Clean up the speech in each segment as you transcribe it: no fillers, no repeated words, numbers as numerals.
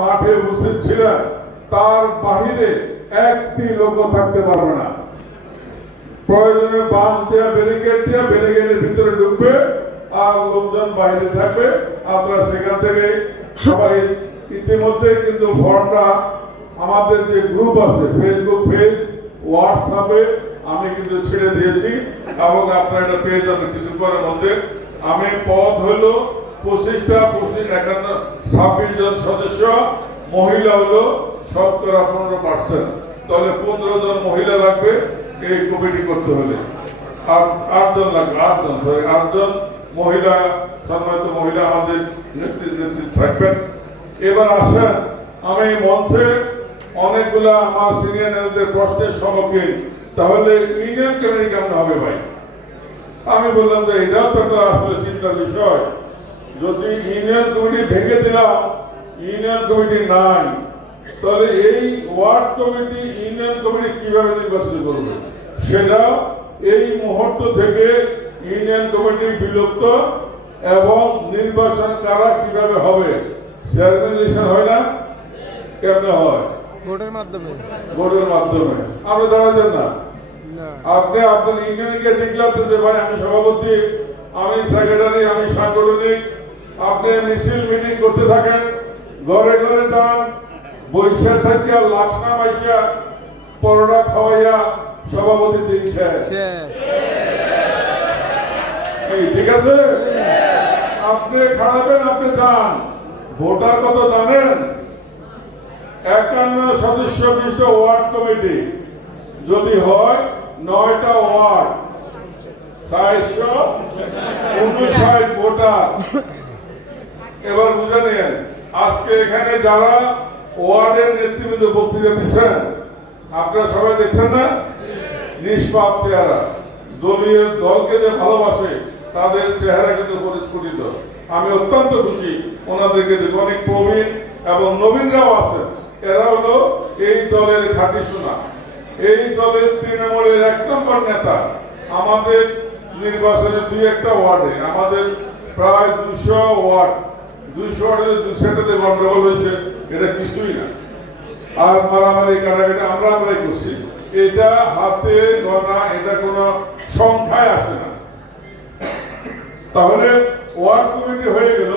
মাঠে উপস্থিত ছিলেন, তার বাহিরে একটি লোক থাকতে পারবে না। প্রয়োজনে বাঁশ দেওয়া ব্যারিকেডের ভিতরে ঢুকবে আর লোকজন বাইরে থাকবে। আপনারা সেখান থেকে সবাই ইতিমধ্যে কিন্তু ফর্মটা আমাদের যে গ্রুপ আছে ফেসবুক পেজ, হোয়াটসঅ্যাপে আমি কিন্তু ছেড়ে দিয়েছি এবং আপনারা এটা পেয়ে যাবেন কিছুক্ষণের মধ্যে। আমি পদ হলো 25টা, 26 জন সদস্য, মহিলা হলো 15%। তাহলে 15 জন মহিলা লাগবে এই কমিটি করতে হলে। আর 8 জন লাগবে, 8 জন মহিলা, সম্মানিত মহিলা আমাদের নেতৃত্বে থাকবেন। এবার আসেন, আমি মঞ্চে অনেকগুলা আমার সিনিয়র নেতাদের প্রশ্নের সম্মুখীন, তাহলে ইউনিয়ন কমিটি কেমন হবে ভাই? আমি বললাম যে এটাও তো একটা আসলে চিন্তার বিষয়। যদি ইউনিয়ন কমিটি ভেঙে দিলাম, ইউনিয়ন কমিটি নাই, তাহলে এই ওয়ার্ড কমিটি ইউনিয়ন কমিটি কিভাবে নির্বাচন করবে? সেটা এই মুহূর্ত থেকে ইউনিয়ন কমিটি বিলুপ্ত এবং নির্বাচন কারা কিভাবে হবে? চেয়ারম্যান ইলেকশন হয় না, কেমনে হয়? ভোটের মাধ্যমে। আপনি দাঁড়াচ্ছেন না, আপনি আপনার ইউনিয়নে গিয়ে দেখলাম যে ভাই আমি সভাপতি, আমি সেক্রেটারি, আমি সাংগঠনিক, আপনি মিছিল মিটিং করতে থাকেন, ঘরে ঘরে যান, বৈশাখ থাকিয়া লাকসা মাইয়া পরোটা খাওয়াইয়া সভাপতি দিচ্ছে। ঠিক আছে, আপনি খাওয়াবেন, আপনি যান। ভোটার কত জানেন? 51 সদস্য বিশিষ্ট ওয়ার্ড কমিটি, যদি হয় 9টা ওয়ার্ড, 459 ভোটার। এবার বুঝে নেন, আজকে এখানে যারা ওয়ার্ডের নেতৃবৃন্দ বক্তৃতা দিচ্ছেন, আপনারা সবাই দেখছেন না? নিষ্পাপ চেহারা, দলীয় দলকে যে ভালোবাসে তাদের চেহারা কিন্তু পরিস্ফুটিত। আমি অত্যন্ত খুশি ওনাদেরকে দেখে, অনেক প্রবীণ এবং নবীনরাও আছেন। এরা হলো এই দলের খাঁটি সোনা, এই দলের তৃণমূলের 1 নম্বর নেতা। আমাদের নির্বাচনে 2-1টা ওয়ার্ডে, আমাদের প্রায় 200 ওয়ার্ড, 200 ওয়ার্ডে 200টাতে গন্ডগোল হয়েছে, এটা কিছুই না। আর মারামারি কারাগারি আমরাই করছি, এটা হাতে গণা, এটা কোনো সংখ্যায় আসে না। তাহলে ওয়ার্ড কমিটি হয়ে গেল,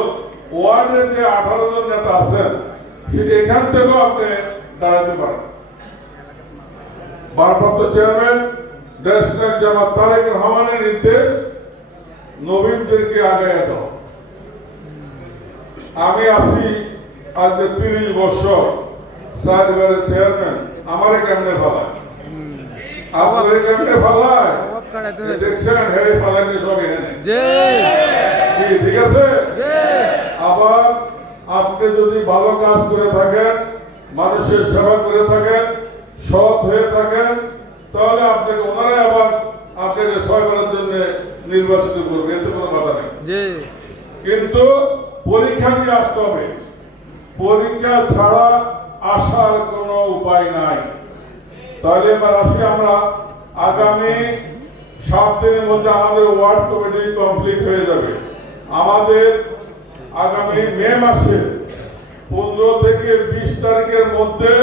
ওয়ার্ডে যে 18 জন নেতা আছেন, সেটা এখান থেকেও আপনি দাঁড়াতে পারেন। ভারপ্রাপ্ত চেয়ারম্যান দেশ নায়ক জামাত তারেক রহমানের নির্দেশ, নবীনদেরকে আগায় দাও। আমি আছি আজ 30 বছর, 4 বারের চেয়ারম্যান, আমারে কেমনে ফালায়, আপনারে কেমনে ফালায় দেখছেন? হেরে ফালাইতে সব এখানে, ঠিক আছে? আবার আপনি যদি ভালো কাজ করে থাকেন, মানুষের সেবা করে থাকেন, সৎ হয়ে থাকেন, তাহলে আপনাকে ওনারাই আবার আপনাকে 6 বারের জন্য নির্বাচিত করবে, এতে কোনো বাধা নেই। কিন্তু পরীক্ষা দিয়ে আসতে হবে, পরীক্ষা ছাড়া আসার কোনো উপায় নাই। তাহলে এবার আসি আমরা, আগামী 7 দিনের মধ্যে আমাদের ওয়ার্ড কমিটি কমপ্লিট হয়ে যাবে। আমাদের আগামী মে মাসে 15 থেকে 20 তারিখের মধ্যে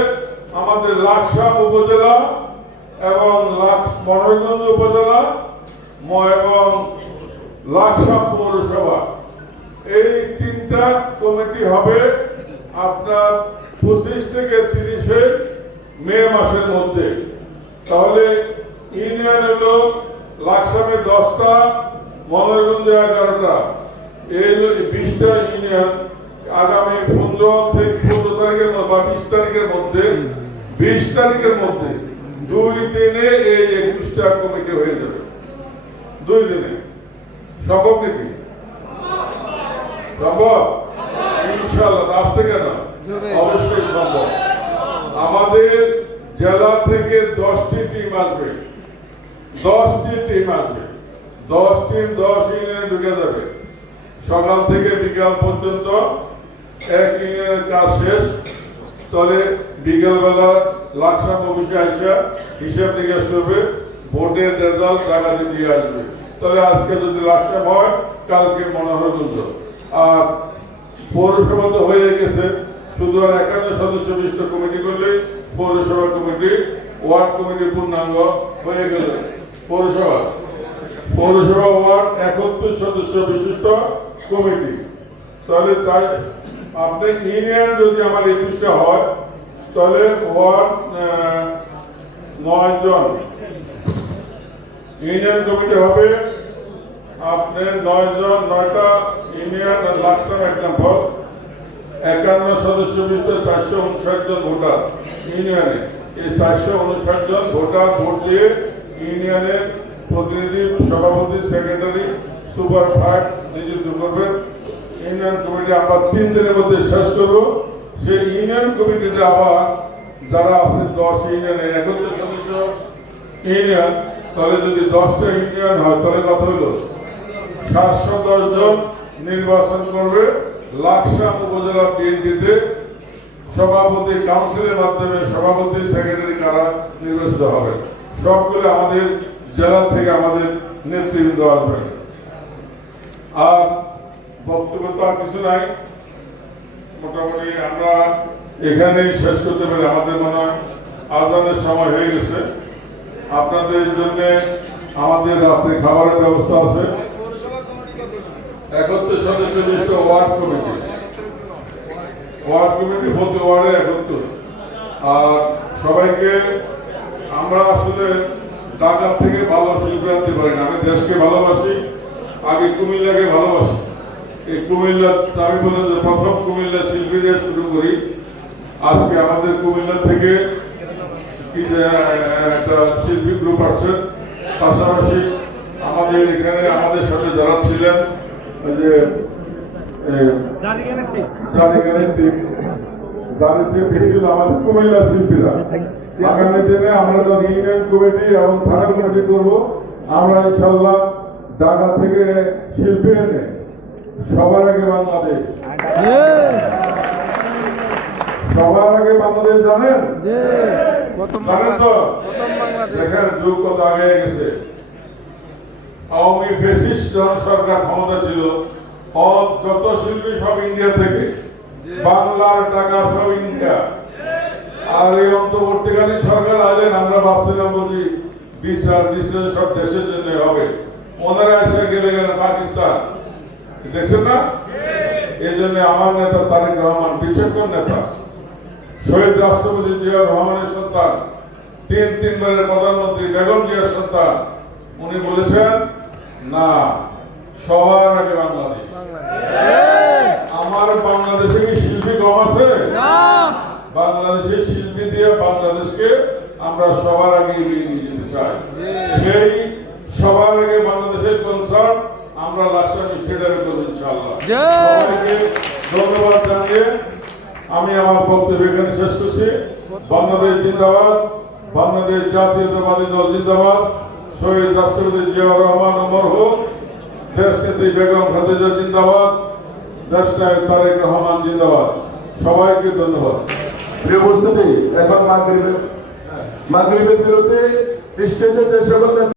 আমাদের লাকসাম উপজেলা এবং মনোরঞ্জন উপজেলা এবং লাকসাম পৌরসভা, এই 3টা কমিটি হবে আপনার 25 থেকে 30 মে মাসের মধ্যে। তাহলে ইউনিয়ন হলো লাকসামে 10টা, মনোরঞ্জনে 11টা, এই 20টা ইউনিয়ন। আগামী 15 তারিখের বা 20 তারিখের মধ্যে, 20 তারিখের মধ্যে 2 দিনে এই 21টা কমিটি হয়ে যাবে। 2 দিনে সম্ভব নাকি? সম্ভব ইনশাআল্লাহ। আসতে কেন? অবশ্যই সম্ভব। আমাদের জেলা থেকে 10টি টিম আসবে, 10টি টিম আসবে, 10 টিম 10 ইউনিয়নে ঢুকে যাবে। সকাল থেকে বিকাল পর্যন্ত 1 ইউনিয়নের কাজ শেষ। তাহলে বিকালবেলা লাকসাম অফিসে আসা হিসাব নিকাশ করবে, ভোটের রেজাল্ট টাকাতে দিয়ে আসবে। তাহলে আজকে যদি লাকসাম হয়, কালকে মনোরঞ্জন। আর পৌরসভা তো হয়ে গেছে, শুধু আর 51 সদস্য বিশিষ্ট কমিটি করলে পৌরসভা কমিটি, ওয়ার্ড কমিটি পূর্ণাঙ্গ হয়ে গেল। পৌরসভা ওয়ার্ড 71 সদস্য বিশিষ্ট কমিটি। তাহলে চাই আপনি ইউনিয়ন যদি আমার 21টা হয় তাহলে ওয়ার্ড 9 জন ইউনিয়ন কমিটি হবে। আপনি 9 জন, 9টা ইউনিয়ন লাস্ট এক্সাম্পল 51 সদস্য বিশিষ্ট 459 জন ভোটার ইউনিয়নে। এই 459 জন ভোটার ভোট দিয়ে ইউনিয়নের প্রতিনিধি, সভাপতি, সেক্রেটারি, সুপার ফাইভ নিযুক্ত করবেন। ইউনিয়ন কমিটি আমরা 3 দিনের মধ্যে শেষ করব। সেই ইউনিয়ন কমিটিতে আবার যারা আছে 10 ইউনিয়নে 71 সদস্য ইউনিয়ন, তাহলে যদি 10টা ইউনিয়ন হয় তাহলে কত হলো 710 জন নির্বাচন করবে। লাকসাম উপজেলা বিএনপিতে সভাপতি, কাউন্সিলের মাধ্যমে সভাপতি, সেক্রেটারি কারা নির্বাচিত হবে। সবগুলো আমাদের জেলা থেকে আমাদের নেতৃবৃন্দ আসবে। আর বক্তব্য তো আর কিছু নাই, মোটামুটি আমরা এখানেই শেষ করতে পারি। আমাদের মনে হয় আজানের সময় হয়ে গেছে। আপনাদের জন্য আমাদের রাত্রে খাবারের ব্যবস্থা আছে। 71 সদস্য বিশিষ্ট ওয়ার্ড কমিটি, প্রতি ওয়ার্ডে 71। আর সবাইকে আমরা আসলে ঢাকার থেকে ভালো শিল্পী আনতে পারি না। আমি দেশকে ভালোবাসি, আগে কুমিল্লাকে ভালোবাসি। এই কুমিল্লা আমি বলে প্রথম কুমিল্লা শিল্পী দিয়ে শুরু করি। আজকে আমাদের কুমিল্লা থেকে একটা শিল্পী গ্রুপ আছে। পাশাপাশি আমাদের এখানে আমাদের সাথে যারা ছিলেন, ওই যে আমাদের কুমিল্লা শিল্পীরা, আগামী দিনে আমরা যখন ইউনিয়ন কমিটি এবং থানা কমিটি করবো, আমরা ইনশাল্লাহ ঢাকা থেকে শিল্পী এনে সবার আগে বাংলাদেশ, সবার আগে বাংলাদেশ জানেন তো? দেখেন যুগ কত আগে গেছে। আওয়ামী ফ্যাসিস্ট যখন সরকার ক্ষমতা ছিল, যত শিল্পী সব ইন্ডিয়া থেকে, বাংলার টাকা সব ইন্ডিয়া। আর এই অন্তর্বর্তীকালীন সরকার আসলেন, আমরা ভাবছিলাম বুঝি বিচার সব দেশের জন্য হবে। ওনারা এসে গেলে গেলেন পাকিস্তান, দেখছেন না? এই জন্য আমার নেতা তারেক রহমান বিচক্ষণ নেতা, শহীদ রাষ্ট্রপতি জিয়া রহমানের সন্তান, 3 প্রধানমন্ত্রী বেগম জিয়ার সন্তান। উনি বলেছেন না, সবার আগে বাংলাদেশ। আমার বাংলাদেশে কি শিল্পী কম আছে? বাংলাদেশের শিল্পী দিয়ে বাংলাদেশকে আমরা সবার আগে এগিয়ে নিয়ে যেতে চাই। সেই সবার আগে বাংলাদেশের কনসার্ট আমরা লাকসাম স্টেডিয়ামে করব ইনশাআল্লাহ। সবাইকে ধন্যবাদ জানিয়ে আমি আমার বক্তব্য এখানে শেষ করছি। বাংলাদেশ জিন্দাবাদ, বাংলাদেশ জাতীয়তাবাদী দল জিন্দাবাদ, শহীদ রাষ্ট্রপতি জিয়া রহমান অমর হোক, দেশনেত্রী বেগম খালেদা জিন্দাবাদ, দেশনায়ক তারেক রহমান জিন্দাবাদ। সবাইকে ধন্যবাদ। প্রিয় উপস্থিতি, এখন মাগরিবের বিরতি স্টেজে যে সকল